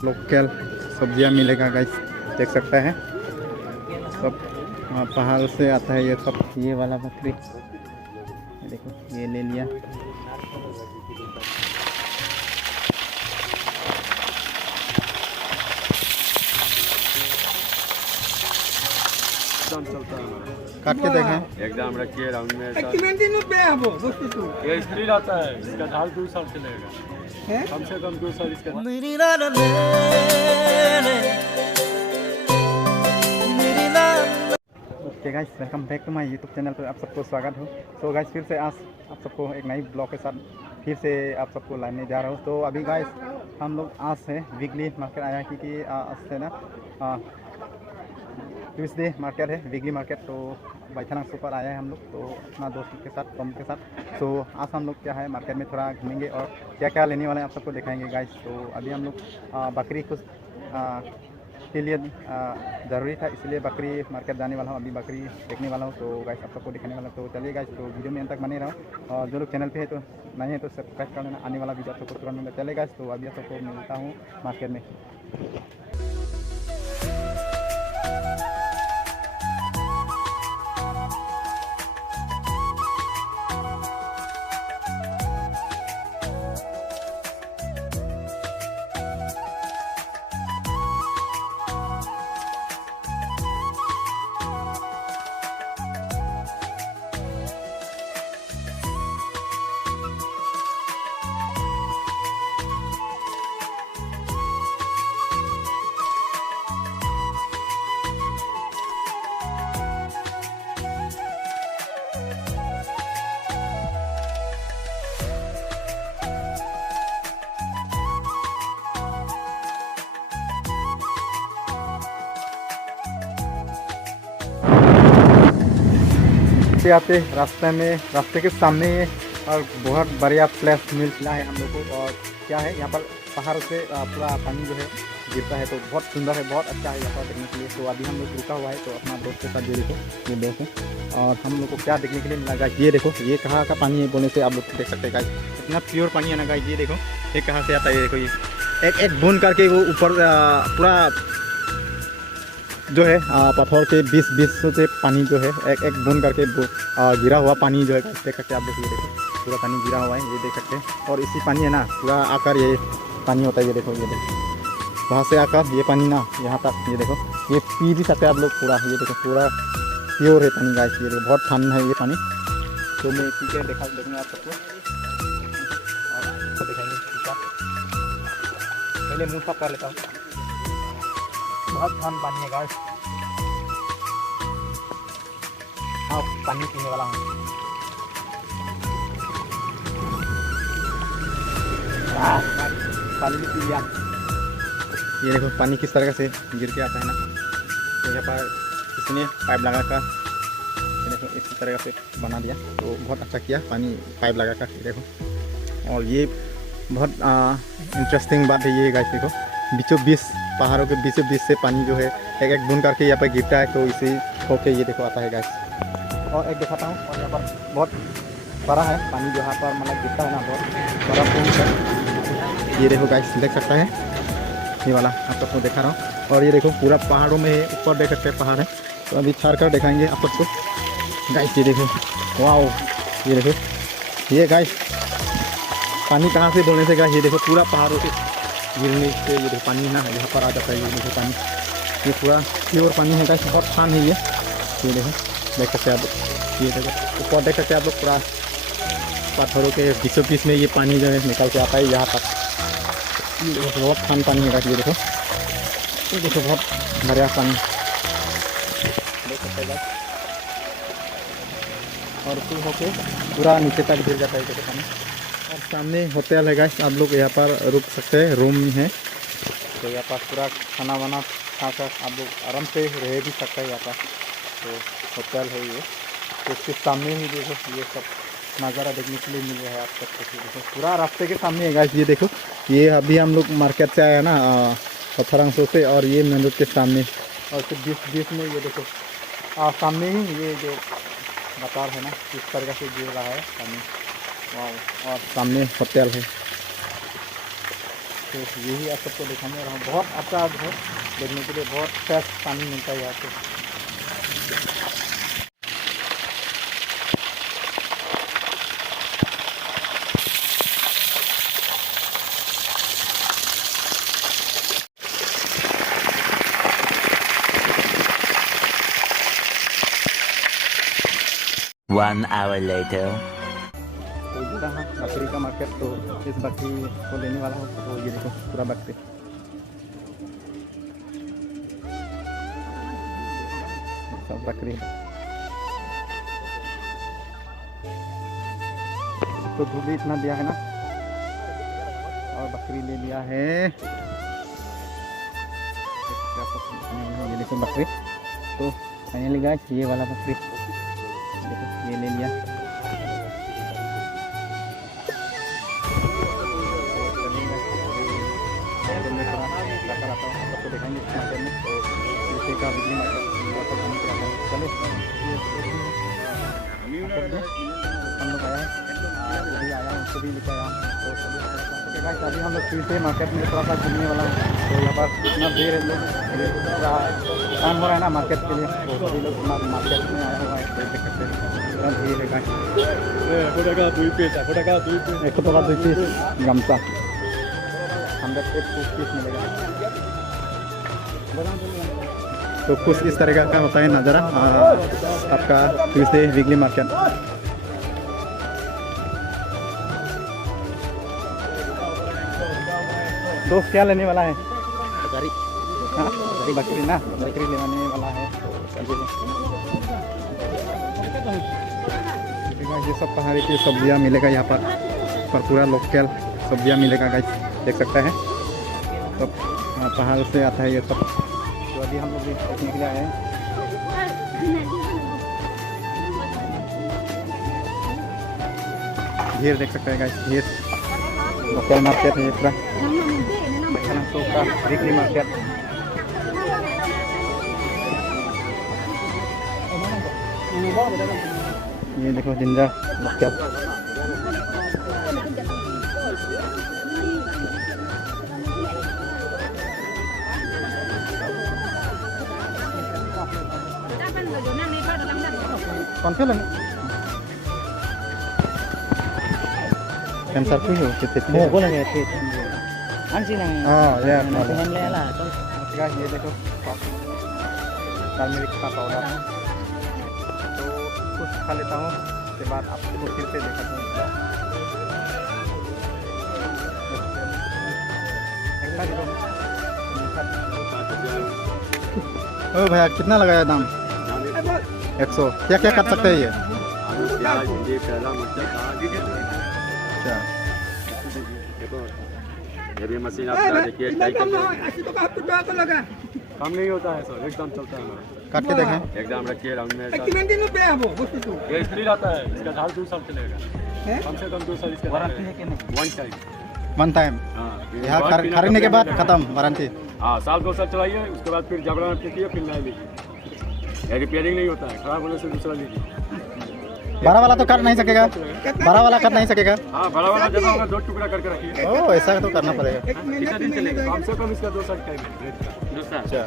Local सब्जियां मिलेगा guys, देख सकते हैं सब पहाड़ से आता है ये सब। ये वाला बकरी ये देखो, ये ले लिया। चलता है काट के देखें। एकदम रखिए राउंड में ये स्टील आता है, इसका ढाल 2 साल चलेगा, कम से कम 2 साल इसका। Okay guys, welcome back to my YouTube channel पर आप सबको स्वागत हो। तो गाइस फिर से आज आप सबको एक नई ब्लॉग के साथ फिर से आप सबको लाने जा रहा हूँ। तो अभी गाइस हम लोग आज से वीकली मार्केट आया, क्योंकि आज से ना ट्यूसडे मार्केट है, वीकली मार्केट। तो बैठना सुपर आया है हम लोग, तो अपना दोस्त के साथ, कम के साथ। तो आज हम लोग क्या है मार्केट में थोड़ा घूमेंगे और क्या क्या लेने वाले हैं आप सबको दिखाएंगे गाइस। तो अभी हम लोग बकरी कुछ के लिए ज़रूरी था, इसलिए बकरी मार्केट जाने वाला हूँ। अभी बकरी देखने वाला हूँ, तो गाइस आप सबको दिखाने वाला हूँ। तो चलिए गाइस, तो वीडियो में अंत तक बने रहो, और जो लोग चैनल पे है तो नहीं है तो सब्सक्राइब कर लेना, आने वाला वीडियो आप सबको तुरंत मिलता। चले गाइस, तो अभी आप सबको मिलता हूँ मार्केट में। आते रास्ते के सामने ये और बहुत बढ़िया प्लेस मिला है हम लोग को। और क्या है यहाँ पर पहाड़ से पूरा पानी जो है गिरता है, तो बहुत सुंदर है, बहुत अच्छा है यहाँ पर देखने के लिए। तो अभी हम लोग रुका हुआ है, तो अपना दोस्त के साथ ये देखो, ये दोस्त है। और हम लोग को क्या देखने के लिए मिला गाइस, ये देखो, ये कहाँ का पानी है बोलने से आप लोग देख सकते हैं गाइस, इतना प्योर पानी है ना गाइस। ये देखो ये कहाँ से आता है, ये देखो, ये एक एक बूंद करके वो ऊपर पूरा जो है पत्थर के बीच से पानी जो है एक एक बूंद करके गिरा हुआ पानी जो है देख सकते हैं आप। देखिए, देखो पूरा पानी गिरा हुआ है, ये देख सकते हैं। और इसी पानी है ना पूरा आकर ये पानी होता है, ये देखो, ये देखो वहाँ से आकर ये पानी ना यहाँ तक, ये देखो, ये पी भी सकते हैं आप लोग पूरा। ये देखो पूरा प्योर है पानी गाइस, ये देखो बहुत ठंड है ये पानी। तो मैं पी के देखूँगा आप सबको, और आपको दिखाएंगे। पहले मुँह साफ कर लेता हूँ, बहुत ठंड पानी है गाइस। हाँ, पानी पीने वाला हूँ। पानी पी लिया। ये देखो पानी किस तरह से गिर के आता है ना, तो यहाँ पर किसी ने पाइप लगा कर देखो इसी तरह से बना दिया, तो बहुत अच्छा किया पानी पाइप लगा कर, देखो। और ये बहुत इंटरेस्टिंग बात है ये गाइस, देखो बीचों बीच पहाड़ों के बीचों बीच से पानी जो है एक एक बूंद करके यहाँ पर गिरता है, तो इसी होके ये देखो आता है गाइस। और एक दिखाता हूँ, और यहाँ पर बहुत बड़ा है पानी, जो यहाँ पर मतलब गिरता है ना, बहुत बड़ा बूंद है। ये देखो गाइस, देख सकता है, ये वाला आप सबको दिखा रहा हूँ। और ये देखो पूरा पहाड़ों में है, ऊपर देख सकते हैं पहाड़ है। तो अभी छाड़ कर दिखाएंगे आप सबको गाइस। ये देखो, वाओ, ये देखो ये गाइस पानी कहाँ से बोलने से गाइस, ये देखो पूरा पहाड़ों से गिरने से ये देखो पानी ना यहाँ पर आ जाता है। ये देखो पानी, ये पूरा प्योर पानी है गाइस, बहुत शान है ये देखो, देख सकते हैं आप लोग। ये देखो ऊपर देख सकते हैं आप लोग, पूरा पत्थरों के बीचों बीच में ये पानी जो है निकल के आता है यहाँ पर। ये देखो बहुत शान पानी है गाइस, ये देखो बहुत बढ़िया पानी देख सकते हैं गाइस। और फिर होके पूरा नीचे तक गिर जाता है देखो पानी। और सामने होटल है गाइस, आप लोग यहाँ पर रुक सकते हैं, रूम है, तो यहाँ पर पूरा खाना वाना खाकर आप लोग आराम से रह भी सकते हैं यहाँ पर। तो होटल है ये, तो उसके सामने ही देखो ये सब नज़ारा देखने के लिए मिल रहा है आप सबको। देखो पूरा रास्ते के सामने है गाइस, ये देखो, ये अभी हम लोग मार्केट से आया ना पत्थरंसों से, और ये मेन रोड के सामने, और फिर बीच में ये देखो सामने ही ये जो बता है ना किस तरह से गिर रहा है पानी। और सामने होटल है, तो यही आप सबको दिखाने रहा हूँ। बहुत अच्छा है देखने के लिए, बहुत फ्रेश पानी मिलता है यहाँ पे। One hour later. तो ये रहा बकरी का मार्केट। तो इस बकरी को लेने वाला हूँ। तो ये देखो पूरा बकरी, सब बकरी है। तो धूप भी इतना दिया है ना, और बकरी ले लिया है। ये देखो बकरी, तो फाइनली गाइस ये वाला बकरी देखो, ये ले लिया। दिखाएंगे मार्केट में जैसे का बिजली मार्केट चलो हम लोग आया है, अभी आया हूँ, उसको भी लेकर आया हूँ। तो चलिए गाइस अभी हम लोग फिर से मार्केट में थोड़ा सा घूमने वाला हूँ। तो यहाँ पर इतना देर है, काम हो रहा है ना मार्केट के लिए, तो सभी लोग मार्केट में आया हुआ है। देख सकते हैं इतना भीड़ है गाइस। 1 टका 2 पीस गमछा 100 पीस मिलेगा। तो कुछ इस तरह का होता है नज़ारा आपका ट्यूसडे वीकली मार्केट। दोस्त क्या लेने वाला है? बकरी। हाँ बकरी ना, बकरी लेने वाला है। ये सब पहाड़ी की सब्जियां मिलेगा यहाँ पर पूरा लोकल सब्जियां मिलेगा गाइस, देख सकता है। सब पहाड़ से आता है ये सब। तो अभी हम लोग भी देखने के लिए आए हैं। भीड़ देख सकते हैं गाइस, भीड़ लोकल मार्केट है ये पूरा वीकली मार्केट। ये देखो जिंजर लोकल। कौन सा लेना? कैंसर क्यों हो? कितने? वो लगे थे। अंशी नहीं। हाँ ये हम ले आला। गाइस ये देखो टर्मरिक का पाउडर है। तो कुछ खा लेता हूँ, उसके बाद आपको फिर से दिखाता हूँ। ओ भैया कितना लगाया दाम? 100। क्या क्या कर सकते हैं ये? अच्छा ये भी मशीन आपका देखिए काम नहीं होता है सर, एकदम चलता है हमारा। काट के देखें, एकदम रखिए राउंड में। ये स्टील आता है, इसका ढाल 2 साल चलेगा, कम से कम 2 साल इसका वारंटी है कि नहीं? One time. हाँ यहाँ खरीदने के बाद खत्म वारंटी। हाँ साल 2 साल चलाइए, उसके बाद फिर जबड़ा फेंकिए, फिर नया लीजिए। रिपेयरिंग नहीं होता है, खराब होने से दूसरा लीजिए। बड़ा वाला तो काट नहीं सकेगा, बड़ा वाला काट नहीं सकेगा। हाँ बड़ा वाला जब होगा 2 टुकड़ा करके रखिए। ओह ऐसा तो करना पड़ेगा। कितना दिन चलेगा? कम से कम इसका 2 साल टाइम है। 2 साल। अच्छा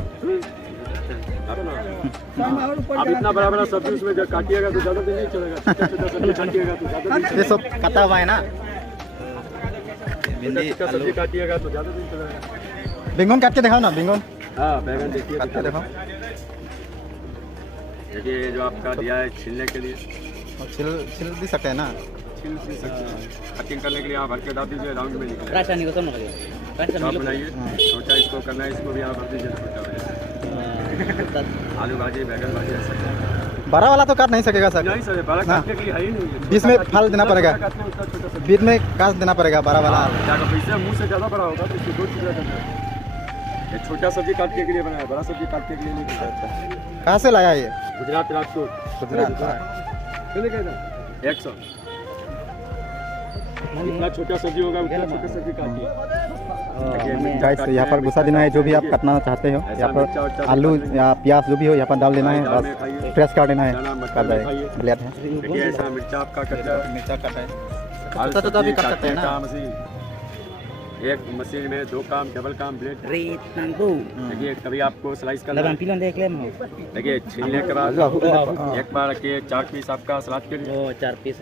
अब इतना बड़ा बड़ा सब्जी उसमें जब काटिएगा तो ज़्यादा दिन नहीं चलेगा, छोटा छोटा सब्जी काटिएगा तो ज़्यादा दिन। ये सब कटा हुआ है ना, भिंडी का सब्जी काटिएगा तो ज़्यादा दिन चलेगा। बैंगन काट के दिखाओ ना, बैंगन। हाँ बैंगन देखिए, काट के दिखाओ। देखिए जो आपका दिया है छीलने के लिए, छिल भी सकते हैं ना, छील भी सकते हैं। कटिंग करने के लिए आप भर के डाल दीजिए, राउंड में निकले रासायनिक तो नहीं बनाइए। छोटा इसको करना है, इसको भी आप भर दीजिए छोटा। आलू भाजी, बैगन भाजी ऐसा। बड़ा वाला तो काट नहीं सकेगा सर। नहीं सर, बड़ा काटने के लिए है ही नहीं। बीच में फल देना पड़ेगा, बीच में काट देना पड़ेगा बड़ा वाला। पैसा मुँह से ज़्यादा बड़ा होगा तो इसको 2 टुकड़ा करना है। ये छोटा सब्जी काटने के लिए बनाया, बड़ा सब्जी काटने के लिए नहीं बनाया। कहाँ से लाया ये? गुजरात राजकोट। गुजरात। 100। जितना छोटा सब्जी होगा उतना छोटा सब्जी काटिए। गाइस यहाँ पर गुस्सा देना है, जो भी आप काटना चाहते हो यहाँ पर आलू या प्याज जो भी हो यहाँ पर डाल देना है, बस फ्रेश काट देना है। ब्लेड है, देखिए ऐसा मिर्चा आपका कच्चा, मिर्चा काटा है, छोटा छोटा भी काट सकते हैं ना। एक मशीन में 2 काम डबल काम ब्लेड। Rit nangku. देखिए कभी आपको स्लाइस करना Dalam है, pilon dia klaim ho. देखिए छीलने के बाद एक बार रखिए 4 पीस आपका सलाद के लिए, Oh, 4 piece.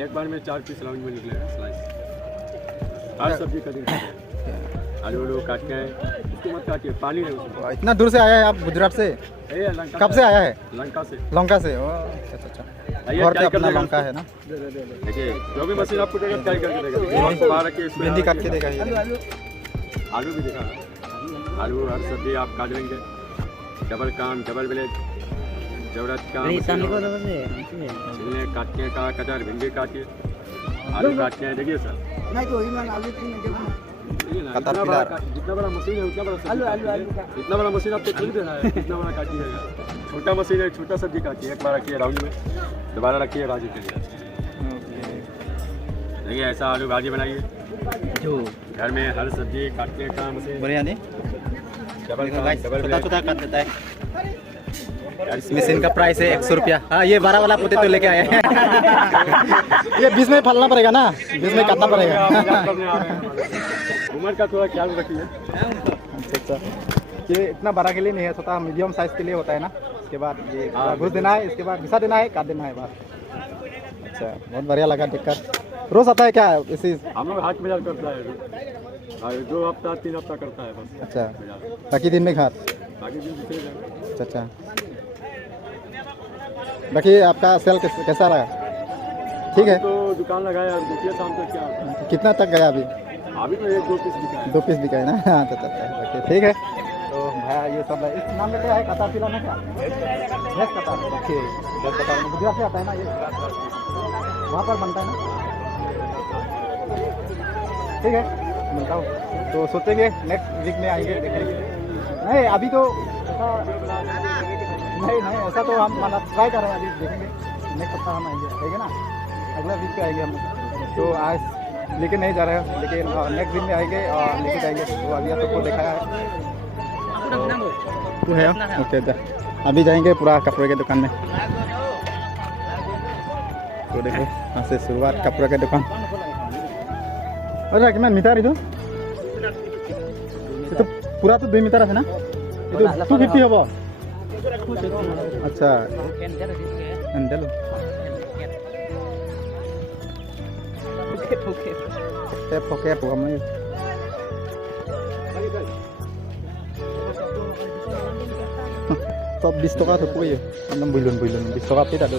एक बार में 4 पीस लाउंज में निकलेगा स्लाइस। हर सब्जी कटिंग आलू आलू काट के उसको मत काटिए, पानी है उसमें। इतना दूर से आया है आप गुजरात से? ये लंका कब से आया है? लंका से। लंका से? ओह, अच्छा। आइए, और क्या क्या अपना कर देगा लंका है ना? देखिए जो भी मशीन आपको देगा ट्राई करके देगा। बाहर रखिए, इसमें भिंडी काट के देगा ये। आलू भी दिखा, आलू हर सब्जी आप काट लेंगे, डबल काम डबल ब्लेड, जरूरत का Rit मशीन nangku हो। apa sih? छिलने काटने का कटर, भिंडी काटिए, आलू काटने हैं। देखिए सर, देखिए ना, कतर इतना पिलार। बड़ा जितना बड़ा मशीन है उतना बड़ा सब्जी काटिए। इतना बड़ा मशीन आपको थोड़ी देना है, इतना बड़ा काटिएगा। छोटा मशीन है, छोटा सब्जी काटिए, एक बार रखिए राउंड में, दोबारा रखिए भाजी के लिए। देखिए ऐसा आलू भाजी बनाइए, Jo. घर में हर सब्जी काटने का मशीन, बढ़िया नहीं? डबल देखो काम गाइस, डबल छोटा ब्लेड। छोटा काट देता है। इस मशीन का प्राइस है 100 रुपया। हाँ, ये 12 वाला पोटैटो लेके आए हैं। ये बीच में फलना पड़ेगा ना, बीच में काटना पड़ेगा। उम्र का थोड़ा ख्याल रखिए। अच्छा, ये इतना बड़ा के लिए नहीं है, छोटा मीडियम साइज के लिए होता है ना। इसके बाद ये घुस देना है, इसके बाद घिसा देना है, काट देना है बस। अच्छा, बहुत बढ़िया लगा देखकर। रोज आता है क्या इसी? हम लोग हाट बाजार करता है, 2 हफ्ता 3 हफ्ता करता है बस। अच्छा, बाकी दिन में घर? बाकी दिन दूसरे जगह। अच्छा। बाकी आपका सेल कैसा रहा? ठीक है। तो दुकान लगाया, अब देखिए शाम तक क्या होता है। कितना तक गया अभी? अभी तो 1-2 पीस बिका है। 2 पीस बिका है ना? हाँ, अच्छा। ओके, ठीक है। तो भैया ये सब है, इस नाम में क्या है? कतार पिला में क्या? यस कतार। ओके, यस कतार गुजरात से आता है ना ये? वहाँ पर बनता है ना? ठीक है, मिलता हूँ। तो सोचेंगे नेक्स्ट वीक में आएंगे, देखेंगे। नहीं अभी तो नहीं ऐसा तो हम मतलब ट्राई कर रहे हैं, अभी देखेंगे। नेक्स्ट सप्ताह हम आएंगे, ठीक है ना? अगला वीक पे आएंगे हम लोग। तो आज लेके नहीं जा रहे हैं, लेकिन नेक्स्ट वीक में आएंगे और लेके जाएंगे। तो अभी आप सबको देखा है तो है। ओके, अभी जाएंगे पूरा कपड़े के दुकान में। तो देखो यहाँ से शुरुआत कपड़े के दुकान। अरे कितना मीटर इधर? तो पूरा तो 2 मीटर है ना? 250 होगा। अच्छा, अंदर पोके पोके मैं तो 20 टका तो कोई है, एकदम बुलन 20 टका पे डालो।